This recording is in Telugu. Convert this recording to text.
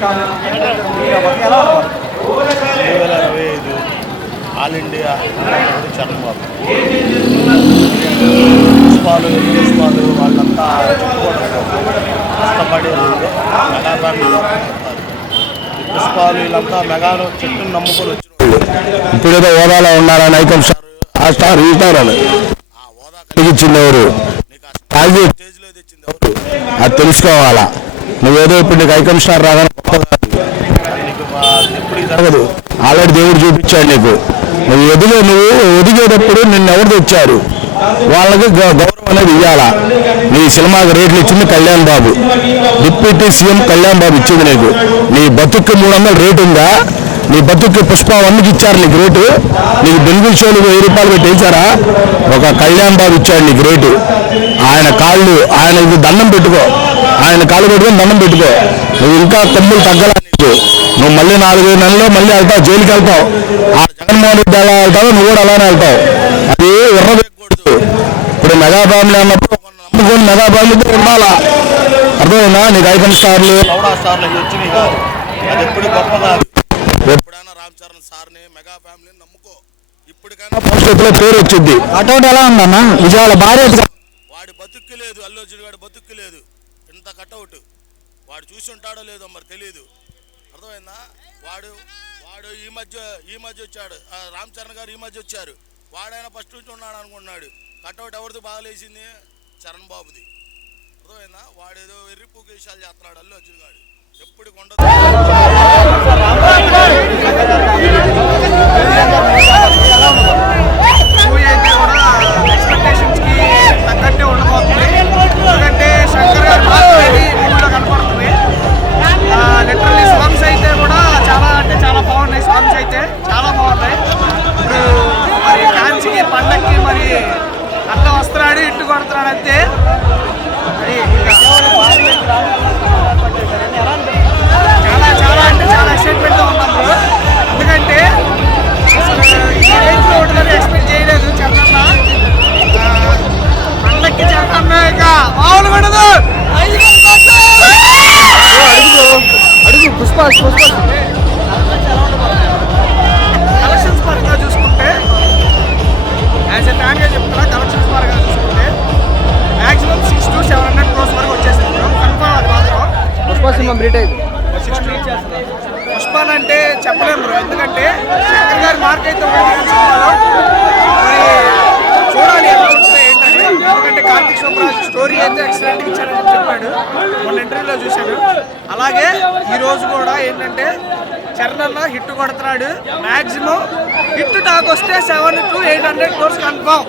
రెండు వేల ఇరవై ఐదు ఆల్ ఇండియా చరణబాబు పుష్పాలు పుష్పాలు వాళ్ళంతా కష్టపడి మెగా పుష్పాలు వీళ్ళంతా మెగాలు చెట్టును నమ్ముకొని వచ్చిన ఇప్పుడేదో హోదాలో ఉన్నారని ఐకం స్టార్ ఆ స్టార్ ఈ స్టార్ అని ఆ హోదా కలిగించింది ఎవరు నీకు ఆ స్టేజ్లో తెచ్చింది ఎవరు అది తెలుసుకోవాలా నువ్వేదో ఇప్పుడు నీకు ఐకం స్టార్ రాగానే జరగదు. ఆల్రెడీ దేవుడు చూపించాడు నీకు. నువ్వు ఎదిగే నువ్వు ఎదిగేటప్పుడు నిన్ను ఎవరు తెచ్చారు? వాళ్ళకి గౌరవం అనేది ఇవ్వాలా నీ సినిమాకి రేట్లు ఇచ్చింది కళ్యాణ్ బాబు. డిప్యూటీ సీఎం కళ్యాణ్ బాబు ఇచ్చింది నీకు. నీ బతుక్కి మూడు వందలు రేటు ఉందా? నీ బతుక్కి పుష్ప వన్కి ఇచ్చారు నీకు రేటు. నీకు బెనిఫిట్ షోలు వెయ్యి రూపాయలు పెట్టి వేసారా ఒక కళ్యాణ్ బాబు ఇచ్చాడు నీకు రేటు. ఆయన కాళ్ళు ఆయన ఇది దండం పెట్టుకో. ఆయన కాళ్ళు పెట్టుకొని దండం పెట్టుకో. నువ్వు ఇంకా కొమ్ములు తగ్గలా నీకు నువ్వు మళ్ళీ నాలుగు నెలల్లో మళ్ళీ వెళ్తావు జైలుకి వెళ్తావు. ఆ జగన్మోహన్ రెడ్డి ఎలా వెళ్తావు నువ్వు కూడా అలానే వెళ్తావు. అది ఎర్రవేయకూడదు ఇప్పుడు మెగా ఫ్యామిలీ అన్నప్పుడు నమ్ముకొని మెగా ఫ్యామిలీతో ఉండాలా? అర్థమైందా? నీకు ఐకన్ స్టార్లు ఎప్పుడైనా రామ్ చరణ్ సార్ని మెగా ఫ్యామిలీని నమ్ముకో. ఇప్పటికైనా భవిష్యత్తులో పేరు వచ్చింది అటువంటి ఎలా ఉందన్నా? విజయాల భార్య వాడి బతుక్కి లేదు అల్లు అర్జున్ గాడి బతుక్కి లేదు. అంతా కట్అవుట్ వాడు చూసి ఉంటాడో లేదో మరి తెలియదు అర్థమైందా? వాడు వాడు ఈ మధ్య ఈ మధ్య వచ్చాడు. ఆ రామ్ చరణ్ గారు ఈ మధ్య వచ్చారు. వాడైనా ఫస్ట్ నుంచి ఉన్నాడు అనుకున్నాడు కట్అవుట్ ఎవరిది బాగలేసింది? చరణ్ బాబుది. అర్థమైందా? వాడేదో వెర్రి పూకేశాలు చేస్తున్నాడు అల్లు అర్జున్ గాడు. ఎప్పుడు కొండ వస్తున్నాడు కంప్లీట్ అయింది. పుష్పాన్ అంటే చెప్పలేము బ్రో. ఎందుకంటే శంకర్ గారి మార్క్ అయితే చూడాలి ఏంటని. ఎందుకంటే కార్తిక్ సుబ్రాజ్ స్టోరీ అయితే ఎక్సలెంట్ ఇచ్చారని చెప్పాడు. మొన్న ఇంటర్వ్యూలో చూశాను. అలాగే ఈరోజు కూడా ఏంటంటే చరణ్ హిట్ కొడుతున్నాడు. మ్యాక్సిమం హిట్ టాక్ వస్తే seven to eight hundred crores confirm